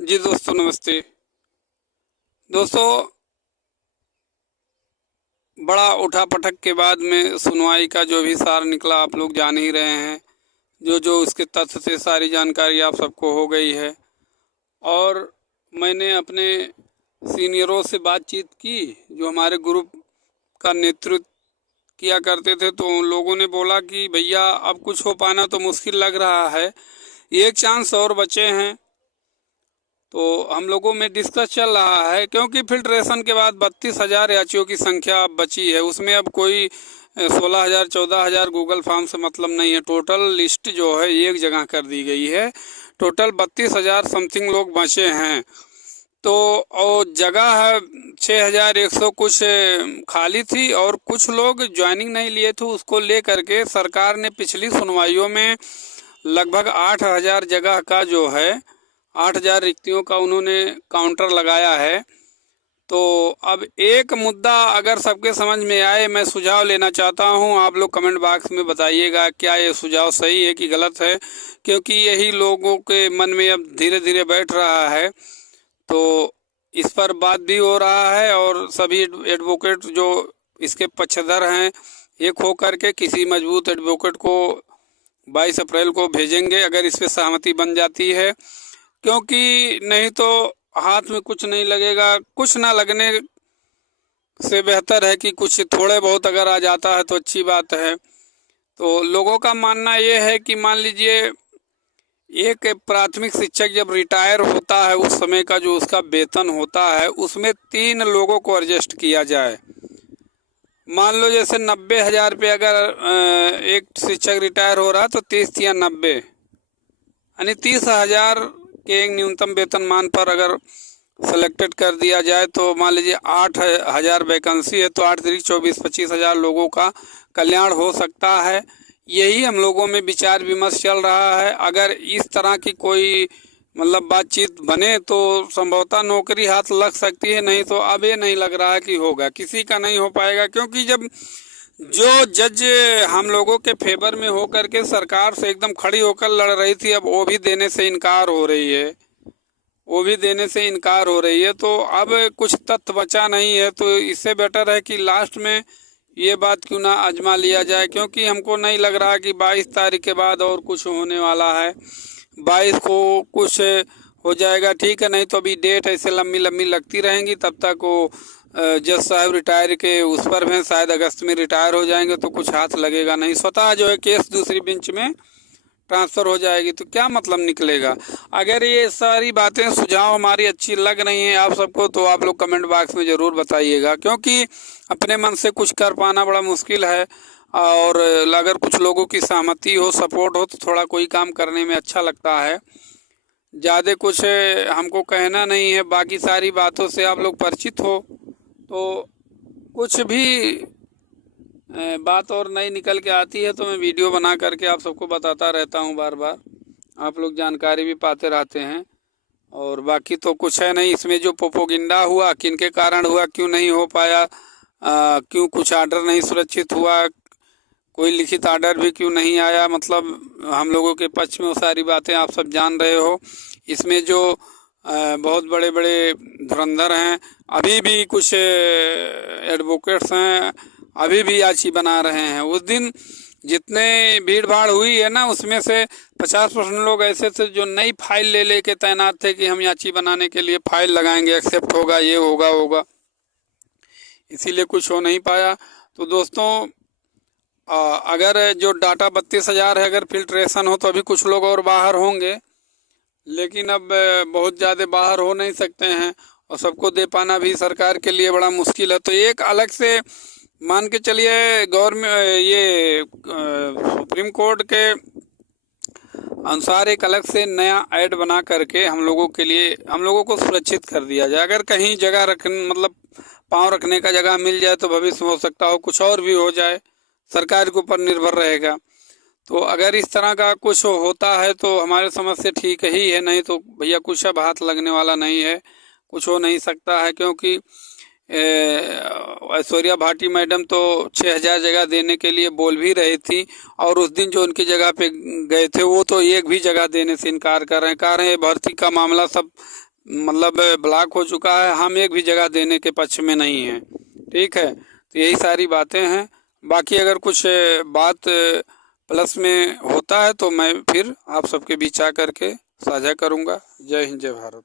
जी दोस्तों, नमस्ते। दोस्तों, बड़ा उठा-पटक के बाद में सुनवाई का जो भी सार निकला आप लोग जान ही रहे हैं। जो उसके तथ्य थे सारी जानकारी आप सबको हो गई है। और मैंने अपने सीनियरों से बातचीत की, जो हमारे ग्रुप का नेतृत्व किया करते थे, तो उन लोगों ने बोला कि भैया अब कुछ हो पाना तो मुश्किल लग रहा है, एक चांस और बचे हैं। तो हम लोगों में डिस्कस चल रहा है, क्योंकि फिल्ट्रेशन के बाद 32,000 याचियों की संख्या अब बची है। उसमें अब कोई 16,000 14,000 गूगल फॉर्म से मतलब नहीं है। टोटल लिस्ट जो है एक जगह कर दी गई है। टोटल 32,000 समथिंग लोग बचे हैं। तो और जगह है 6,100 कुछ खाली थी, और कुछ लोग ज्वाइनिंग नहीं लिए थे। उसको ले करके सरकार ने पिछली सुनवाइयों में लगभग 8,000 जगह का जो है 8,000 रिक्तियों का उन्होंने काउंटर लगाया है। तो अब एक मुद्दा अगर सबके समझ में आए, मैं सुझाव लेना चाहता हूं। आप लोग कमेंट बॉक्स में बताइएगा क्या ये सुझाव सही है कि गलत है, क्योंकि यही लोगों के मन में अब धीरे धीरे बैठ रहा है। तो इस पर बात भी हो रहा है, और सभी एडवोकेट जो इसके पक्षधर हैं एक हो करके किसी मजबूत एडवोकेट को 22 अप्रैल को भेजेंगे, अगर इस पर सहमति बन जाती है। क्योंकि नहीं तो हाथ में कुछ नहीं लगेगा। कुछ ना लगने से बेहतर है कि कुछ थोड़े बहुत अगर आ जाता है तो अच्छी बात है। तो लोगों का मानना ये है कि मान लीजिए एक प्राथमिक शिक्षक जब रिटायर होता है, उस समय का जो उसका वेतन होता है उसमें 3 लोगों को एडजस्ट किया जाए। मान लो जैसे 90,000 रुपये अगर एक शिक्षक रिटायर हो रहा है तो 30 या 90 यानी 30,000 के एक न्यूनतम वेतनमान पर अगर सेलेक्टेड कर दिया जाए तो मान लीजिए 8,000 वैकेंसी है, तो 8 3 24 25,000 लोगों का कल्याण हो सकता है। यही हम लोगों में विचार विमर्श चल रहा है। अगर इस तरह की कोई मतलब बातचीत बने तो संभवतः नौकरी हाथ लग सकती है, नहीं तो अब ये नहीं लग रहा है कि होगा, किसी का नहीं हो पाएगा। क्योंकि जब जो जज हम लोगों के फेवर में हो करके सरकार से एकदम खड़ी होकर लड़ रही थी, अब वो भी देने से इनकार हो रही है, तो अब कुछ तथ्य बचा नहीं है। तो इससे बेटर है कि लास्ट में ये बात क्यों ना आजमा लिया जाए, क्योंकि हमको नहीं लग रहा कि 22 तारीख के बाद और कुछ होने वाला है। 22 को कुछ हो जाएगा ठीक है, नहीं तो अभी डेट ऐसे लंबी लंबी लगती रहेंगी। तब तक वो जज साहब रिटायर के उस पर भी शायद अगस्त में रिटायर हो जाएंगे, तो कुछ हाथ लगेगा नहीं। स्वतः जो है केस दूसरी बेंच में ट्रांसफ़र हो जाएगी, तो क्या मतलब निकलेगा। अगर ये सारी बातें सुझाव हमारी अच्छी लग रही हैं आप सबको, तो आप लोग कमेंट बॉक्स में ज़रूर बताइएगा, क्योंकि अपने मन से कुछ कर पाना बड़ा मुश्किल है। और अगर कुछ लोगों की सहमति हो, सपोर्ट हो, तो थोड़ा कोई काम करने में अच्छा लगता है। ज़्यादा कुछ हमको कहना नहीं है, बाकी सारी बातों से आप लोग परिचित हो। तो कुछ भी बात और नई निकल के आती है तो मैं वीडियो बना करके आप सबको बताता रहता हूँ बार बार। आप लोग जानकारी भी पाते रहते हैं। और बाकी तो कुछ है नहीं इसमें। जो प्रोपोगंडा हुआ किन के कारण हुआ, क्यों नहीं हो पाया, क्यों कुछ आर्डर नहीं सुरक्षित हुआ, कोई लिखित आर्डर भी क्यों नहीं आया, मतलब हम लोगों के पक्ष में, वो सारी बातें आप सब जान रहे हो। इसमें जो बहुत बड़े बड़े धुरंधर हैं, अभी भी कुछ एडवोकेट्स हैं, अभी भी याची बना रहे हैं। उस दिन जितने भीड़ भाड़ हुई है ना, उसमें से 50% लोग ऐसे थे जो नई फाइल ले लेके तैनात थे कि हम याची बनाने के लिए फाइल लगाएंगे, एक्सेप्ट होगा, ये होगा। इसीलिए कुछ हो नहीं पाया। तो दोस्तों, अगर जो डाटा 32,000 है, अगर फिल्ट्रेशन हो तो अभी कुछ लोग और बाहर होंगे, लेकिन अब बहुत ज़्यादा बाहर हो नहीं सकते हैं, और सबको दे पाना भी सरकार के लिए बड़ा मुश्किल है। तो एक अलग से मान के चलिए गवर्नमेंट, ये सुप्रीम कोर्ट के अनुसार एक अलग से नया ऐड बना करके हम लोगों के लिए, हम लोगों को सुरक्षित कर दिया जाए। अगर कहीं जगह रखने, मतलब पाँव रखने का जगह मिल जाए तो भविष्य में हो सकता हो कुछ और भी हो जाए, सरकार के ऊपर निर्भर रहेगा। तो अगर इस तरह का कुछ होता है तो हमारे समझ से ठीक ही है, नहीं तो भैया कुछ अब हाथ लगने वाला नहीं है, कुछ हो नहीं सकता है। क्योंकि ऐश्वर्या भाटी मैडम तो 6,000 जगह देने के लिए बोल भी रही थी, और उस दिन जो उनकी जगह पे गए थे वो तो एक भी जगह देने से इनकार कर रहे हैं। भर्ती का मामला सब मतलब ब्लॉक हो चुका है, हम एक भी जगह देने के पक्ष में नहीं हैं। ठीक है, तो यही सारी बातें हैं। बाकी अगर कुछ बात प्लस में होता है तो मैं फिर आप सबके बीच आ करके साझा करूंगा। जय हिंद, जय भारत।